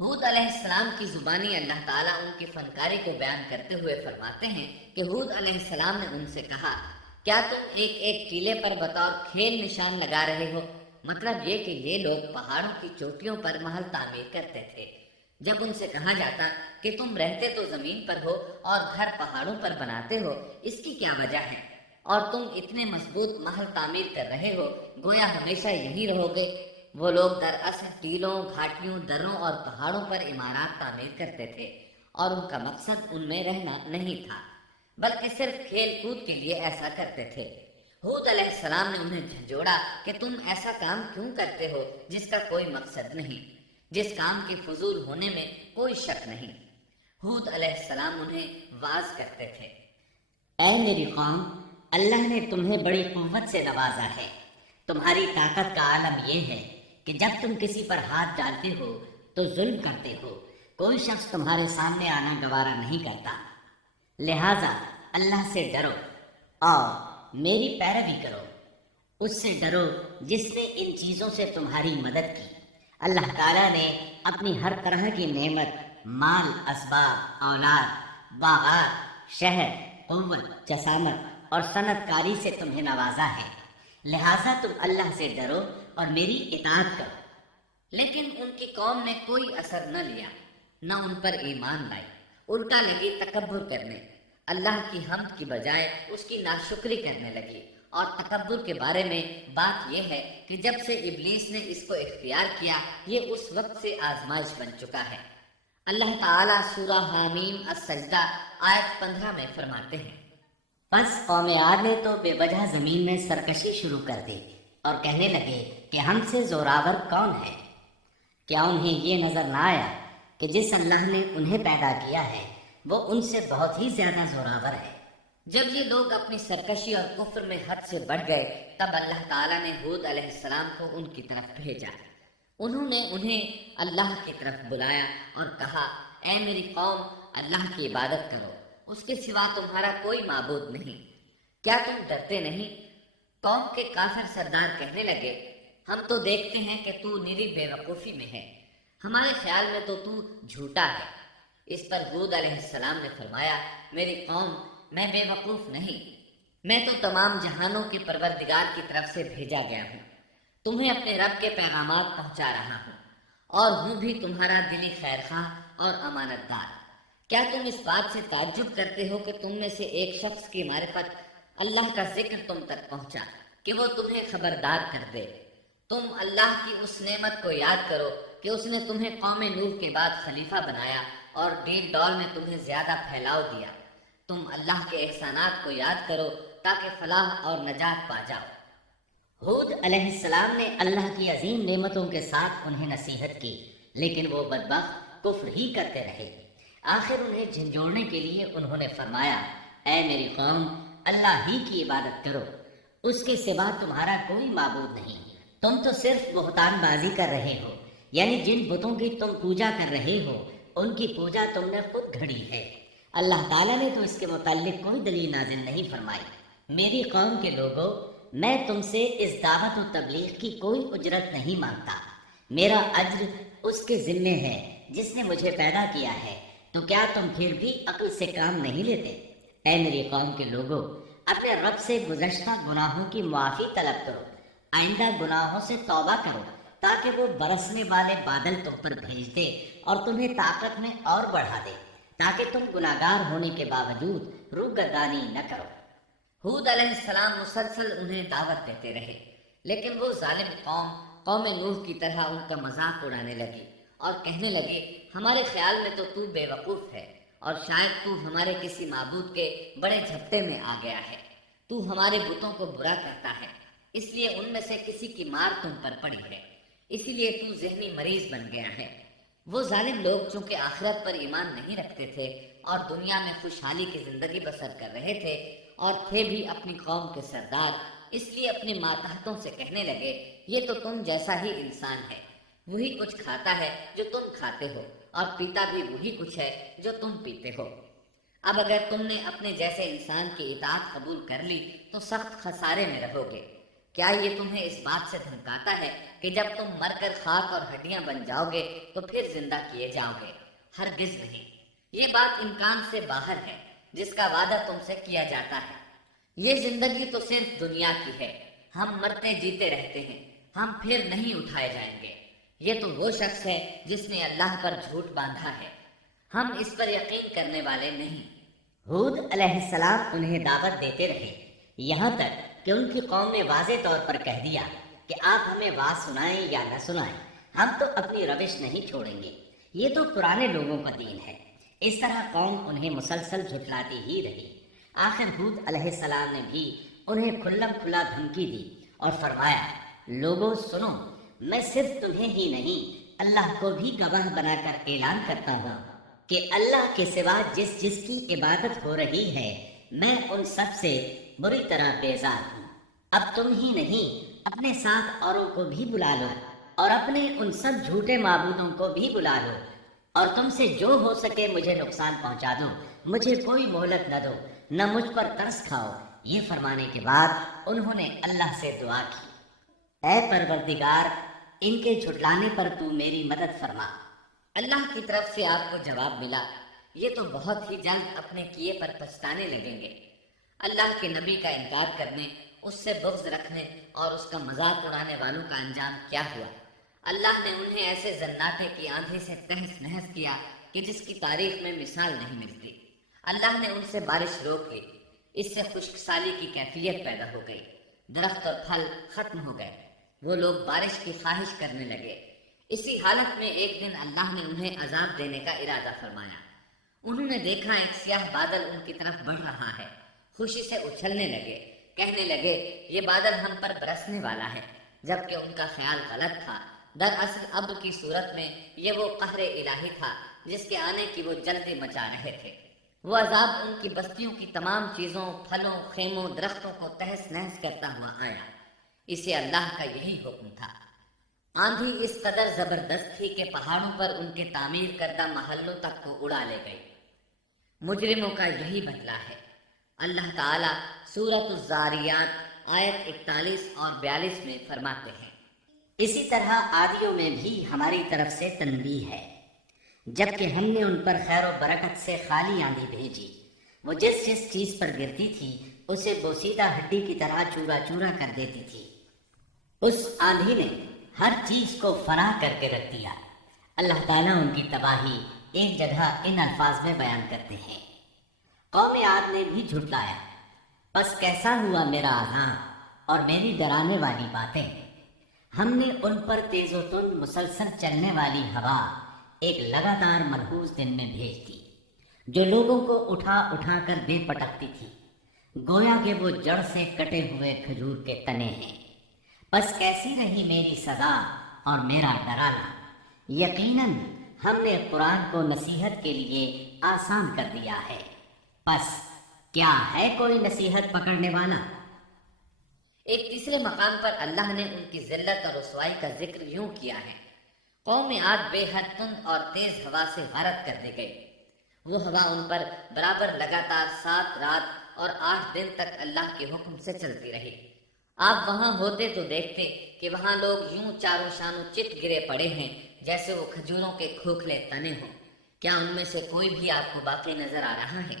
ہود علیہ السلام کی زبانی اللہ تعالیٰ ان کی فنکاری کو بیان کرتے ہوئے فرماتے ہیں کہ ہود علیہ السلام نے ان سے کہا، کیا تم ایک ایک ٹیلے پر بطور کھیل نشان لگا رہے ہو؟ مطلب یہ کہ یہ لوگ پہاڑوں کی چوٹیوں پر محل تعمیر کرتے تھے۔ جب ان سے کہا جاتا کہ تم رہتے تو زمین پر ہو اور گھر پہاڑوں پر بناتے ہو، اس کی کیا وجہ ہے؟ اور تم اتنے مضبوط محل تعمیر کر رہے ہو، گویا ہمیشہ یہی رہو گے۔ وہ لوگ دراصل ٹیلوں، گھاٹیوں، دروں اور پہاڑوں پر عمارات تعمیر کرتے تھے، اور ان کا مقصد ان میں رہنا نہیں تھا، بلکہ صرف کھیل کود کے لیے ایسا کرتے تھے۔ ہود علیہ السلام نے انہیں جھنجھوڑا کہ تم ایسا کام کیوں کرتے ہو جس کا کوئی مقصد نہیں، جس کام کے فضول ہونے میں کوئی شک نہیں۔ ہود علیہ السلام انہیں واعظ کرتے تھے، اے میری قوم، اللہ نے تمہیں بڑی قوت سے نوازا ہے۔ تمہاری طاقت کا عالم یہ ہے کہ جب تم کسی پر ہاتھ ڈالتے ہو تو ظلم کرتے ہو، کوئی شخص تمہارے سامنے آنا گوارا نہیں کرتا۔ لہٰذا اللہ سے ڈرو اور میری پیروی کرو، اس سے ڈرو جس نے ان چیزوں سے تمہاری مدد کی۔ اللہ تعالیٰ نے اپنی ہر طرح کی نعمت، مال، اسباب، اولاد، باغات، شہر، قوت، جسامت اور صنعت کاری سے تمہیں نوازا ہے، لہٰذا تم اللہ سے ڈرو اور میری اطاعت کرو۔ لیکن ان کی قوم نے کوئی اثر نہ لیا، نہ ان پر ایمان لائی، الٹا لگی تکبر کرنے، اللہ کی حمد کی بجائے اس کی ناشکری کرنے لگی۔ اور تکبر کے بارے میں بات یہ ہے کہ جب سے ابلیس نے اس کو اختیار کیا، یہ اس وقت سے آزمائش بن چکا ہے۔ اللہ تعالیٰ سورہ حامیم السجدہ آیت 15 میں فرماتے ہیں، پس قوم عاد نے تو بے وجہ زمین میں سرکشی شروع کر دی اور کہنے لگے کہ ہم سے زوراور کون ہے؟ کیا انہیں یہ نظر نہ آیا کہ جس اللہ نے انہیں پیدا کیا ہے وہ ان سے بہت ہی زیادہ زوراور ہے؟ جب یہ لوگ اپنی سرکشی اور کفر میں حد سے بڑھ گئے، تب اللہ تعالیٰ نے ہود علیہ السلام کو ان کی طرف بھیجا۔ انہوں نے انہیں اللہ کی طرف بلایا اور کہا، اے میری قوم، اللہ کی عبادت کرو، اس کے سوا تمہارا کوئی معبود نہیں۔ کیا تم ڈرتے نہیں؟ قوم کے کافر سردار کہنے لگے، ہم تو دیکھتے ہیں کہ تو نری بے وقوفی میں ہے، ہمارے خیال میں تو جھوٹا ہے۔ اس پر ہود علیہ السلام نے فرمایا، میری قوم، میں بے وقوف نہیں، میں تو تمام جہانوں کے پروردگار کی طرف سے بھیجا گیا ہوں، تمہیں اپنے رب کے پیغامات پہنچا رہا ہوں، اور ہوں بھی تمہارا دلی خیر خواہ اور امانت دار۔ کیا تم اس بات سے تعجب کرتے ہو کہ تم میں سے ایک شخص کی معرفت، اللہ کا ذکر تم تک پہنچا کہ وہ تمہیں خبردار کر دے؟ تم اللہ کی اس نعمت کو یاد کرو کہ اس نے تمہیں قوم نوح کے بعد خلیفہ بنایا اور ڈیل ڈول میں تمہیں زیادہ پھیلاؤ دیا۔ تم اللہ کے احسانات کو یاد کرو تاکہ فلاح اور نجات پا جاؤ۔ ہود علیہ السلام نے اللہ کی عظیم نعمتوں کے ساتھ انہیں نصیحت کی، لیکن وہ بدبخت کفر ہی کرتے رہے۔ آخر انہیں جھنجھوڑنے کے لیے انہوں نے فرمایا، اے میری قوم، اللہ ہی کی عبادت کرو، اس کے سوا تمہارا کوئی معبود نہیں۔ تم تو صرف بہتان بازی کر رہے ہو، یعنی جن بتوں کی تم پوجا کر رہے ہو ان کی پوجا تم نے خود گھڑی ہے۔ اللہ تعالیٰ نے تو اس کے متعلق کوئی دلیل نازل نہیں فرمائی۔ میری قوم کے لوگوں، میں تم سے اس دعوت و تبلیغ کی کوئی اجرت نہیں مانگتا، میرا اجر اس کے ذمے ہے جس نے مجھے پیدا کیا ہے، تو کیا تم پھر بھی عقل سے کام نہیں لیتے؟ اے میری قوم کے لوگوں، اپنے رب سے گزشتہ گناہوں کی معافی طلب کرو، آئندہ گناہوں سے توبہ کرو تاکہ وہ برسنے والے بادل تم پر بھیج دے اور تمہیں طاقت میں اور بڑھا دے، تاکہ تم گناہگار ہونے کے باوجود روگردانی نہ کرو۔ ہود علیہ السلام مسلسل انہیں دعوت دیتے رہے، لیکن وہ ظالم قوم نوح کی طرح ان کا مذاق اڑانے لگی اور کہنے لگے، ہمارے خیال میں تو بے وقوف ہے اور شاید تو ہمارے کسی معبود کے بڑے جھپٹے میں آ گیا ہے، تو ہمارے بتوں کو برا کرتا ہے، اس لیے ان میں سے کسی کی مار تم پر پڑی ہے، اسی لیے تو ذہنی مریض بن گیا ہے۔ وہ ظالم لوگ چونکہ آخرت پر ایمان نہیں رکھتے تھے اور دنیا میں خوشحالی کی زندگی بسر کر رہے تھے اور تھے بھی اپنی قوم کے سردار، اس لیے اپنے ماتحتوں سے کہنے لگے، یہ تو تم جیسا ہی انسان ہے، وہی کچھ کھاتا ہے جو تم کھاتے ہو اور پیتا بھی وہی کچھ ہے جو تم پیتے ہو۔ اب اگر تم نے اپنے جیسے انسان کی اطاعت قبول کر لی تو سخت خسارے میں رہو گے۔ کیا یہ تمہیں اس بات سے دھمکاتا ہے کہ جب تم مر کر خاک اور ہڈیاں بن جاؤ گے تو پھر زندہ کیے جاؤ گے؟ ہرگز نہیں، یہ بات امکان سے باہر ہے جس کا وعدہ تم سے کیا جاتا ہے۔ یہ زندگی تو صرف دنیا کی ہے، ہم مرتے جیتے رہتے ہیں، ہم پھر نہیں اٹھائے جائیں گے۔ یہ تو وہ شخص ہے جس نے اللہ پر جھوٹ باندھا ہے، ہم اس پر یقین کرنے والے نہیں۔ ہود علیہ السلام انہیں دعوت دیتے رہے، یہاں تک کہ ان کی قوم نے واضح طور پر کہہ دیا کہ آپ ہمیں واز سنائیں یا نہ سنائیں، ہم تو اپنی روش نہیں چھوڑیں گے، یہ تو پرانے لوگوں کا دین ہے۔ اس طرح قوم انہیں مسلسل جھٹلاتی ہی رہی۔ آخر ہود علیہ السلام نے بھی انہیں کھلم کھلا دھمکی دی اور فرمایا، لوگوں سنو، میں صرف تمہیں ہی نہیں اللہ کو بھی گواہ بنا کر اعلان کرتا ہوں کہ اللہ کے سوا جس جس کی عبادت ہو رہی ہے میں ان سب سے بری طرح بیزار ہوں۔ اب تم ہی نہیں اپنے ساتھ اوروں کو بھی بلا لو اور اپنے ان سب جھوٹے معبودوں کو بھی بلا لو، اور تم سے جو ہو سکے مجھے نقصان پہنچا دو، مجھے کوئی مہلت نہ دو، نہ مجھ پر ترس کھاؤ۔ یہ فرمانے کے بعد انہوں نے اللہ سے دعا کی، اے پروردگار، ان کے جھٹلانے پر تو میری مدد فرما۔ اللہ کی طرف سے آپ کو جواب ملا، یہ تو بہت ہی جلد اپنے کیے پر پچھتانے لگیں گے۔ اللہ کے نبی کا انکار کرنے، اس سے بغض رکھنے اور اس کا مذاق اڑانے والوں کا انجام کیا ہوا؟ اللہ نے انہیں ایسے زناٹے کی آندھی سے تہس نہس کیا کہ جس کی تاریخ میں مثال نہیں ملتی۔ اللہ نے ان سے بارش روک لی، اس سے خشک سالی کی کیفیت پیدا ہو گئی، درخت اور پھل ختم ہو گئے، وہ لوگ بارش کی خواہش کرنے لگے۔ اسی حالت میں ایک دن اللہ نے انہیں عذاب دینے کا ارادہ فرمایا۔ انہوں نے دیکھا ایک سیاہ بادل ان کی طرف بڑھ رہا ہے، خوشی سے اچھلنے لگے، کہنے لگے یہ بادل ہم پر برسنے والا ہے، جبکہ ان کا خیال غلط تھا۔ دراصل ابر کی صورت میں یہ وہ قہر الہی تھا جس کے آنے کی وہ جلدی مچا رہے تھے۔ وہ عذاب ان کی بستیوں کی تمام چیزوں، پھلوں، خیموں، درختوں کو تہس نہس کرتا ہوا آیا۔ اسے اللہ کا یہی حکم تھا۔ آندھی اس قدر زبردست تھی کہ پہاڑوں پر ان کے تعمیر کردہ محلوں تک کو اڑا لے گئی۔ مجرموں کا یہی بدلہ ہے۔ اللہ تعالیٰ سورۃ الزاریات آیت 41 اور 42 میں فرماتے ہیں، اسی طرح عادیوں میں بھی ہماری طرف سے تنبیہ ہے، جبکہ ہم نے ان پر خیر و برکت سے خالی آندھی بھیجی، وہ جس جس چیز پر گرتی تھی اسے بوسیدہ ہڈی کی طرح چورا چورا کر دیتی تھی۔ اس آندھی نے ہر چیز کو فنا کر کے رکھ دیا۔ اللہ تعالیٰ ان کی تباہی ایک جگہ ان الفاظ میں بیان کرتے ہیں، قوم عاد نے بھی جھٹلایا، پس کیسا ہوا میرا عذاب اور میری ڈرانے والی باتیں۔ ہم نے ان پر تیز و تند مسلسل چلنے والی ہوا ایک لگاتار ملحوظ دن میں بھیج دی، جو لوگوں کو اٹھا اٹھا کر بے پٹکتی تھی، گویا کہ وہ جڑ سے کٹے ہوئے کھجور کے تنے ہیں۔ بس کیسی رہی میری سزا اور میرا ڈرانا؟ یقیناً ہم نے قرآن کو نصیحت کے لیے آسان کر دیا ہے، بس کیا ہے کوئی نصیحت پکڑنے والا؟ ایک تیسرے مقام پر اللہ نے ان کی ذلت اور رسوائی کا ذکر یوں کیا ہے، قوم عاد بے حد تند اور تیز ہوا سے غارت کر دی گئی۔ وہ ہوا ان پر برابر لگاتار 7 رات اور 8 دن تک اللہ کے حکم سے چلتی رہی۔ آپ وہاں ہوتے تو دیکھتے کہ وہاں لوگ یوں چاروں شانوں چت گرے پڑے ہیں جیسے وہ کھجوروں کے کھوکھلے تنے ہوں۔ کیا ان میں سے کوئی بھی آپ کو باقی نظر آ رہا ہے؟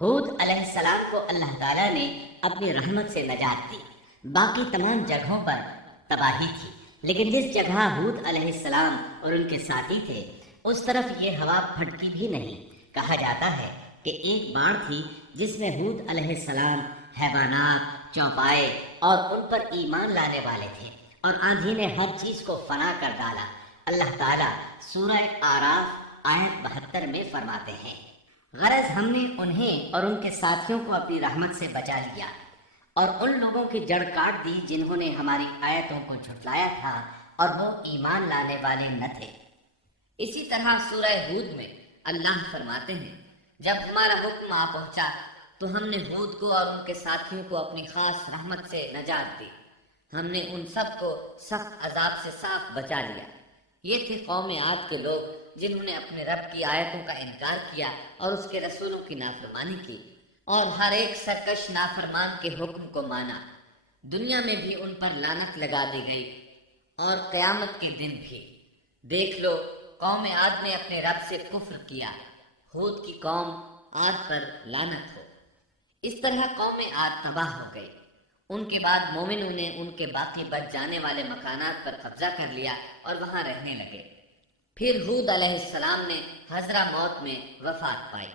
ہود علیہ السلام کو اللہ تعالیٰ نے اپنی رحمت سے نجات دی، باقی تمام جگہوں پر تباہی تھی، لیکن جس جگہ ہود علیہ السلام اور ان کے ساتھی تھے اس طرف یہ ہوا پھٹکی بھی نہیں۔ کہا جاتا ہے کہ ایک باڑ تھی جس میں ہود علیہ السلام، حیوانات، چوپائے اور ان پر ایمان لانے والے تھے، اور آندھی نے ہر چیز کو فنا کر ڈالا۔ اللہ تعالیٰ سورہ آراف آیت 72 میں فرماتے ہیں، غرض ہم نے انہیں اور ان کے ساتھیوں کو اپنی رحمت سے بچا لیا اور ان لوگوں کی جڑ کاٹ دی جنہوں نے ہماری آیتوں کو جھٹلایا تھا اور وہ ایمان لانے والے نہ تھے۔ اسی طرح سورہ ہود میں اللہ فرماتے ہیں، جب ہمارا حکم آ پہنچا تو ہم نے ہود کو اور ان کے ساتھیوں کو اپنی خاص رحمت سے نجات دی، ہم نے ان سب کو سخت عذاب سے صاف بچا لیا۔ یہ تھے قوم عاد کے لوگ جنہوں نے اپنے رب کی آیتوں کا انکار کیا اور اس کے رسولوں کی نافرمانی کی، اور ہر ایک سرکش نافرمان کے حکم کو مانا۔ دنیا میں بھی ان پر لعنت لگا دی گئی اور قیامت کے دن بھی۔ دیکھ لو، قوم عاد نے اپنے رب سے کفر کیا، ہود کی قوم عاد پر لعنت ہو۔ اس طرح قوم عاد تباہ ہو گئی۔ ان کے بعد مومنوں نے ان کے باقی بچ جانے والے مکانات پر قبضہ کر لیا اور وہاں رہنے لگے۔ پھر ہود علیہ السلام نے حضرہ موت میں وفات پائی۔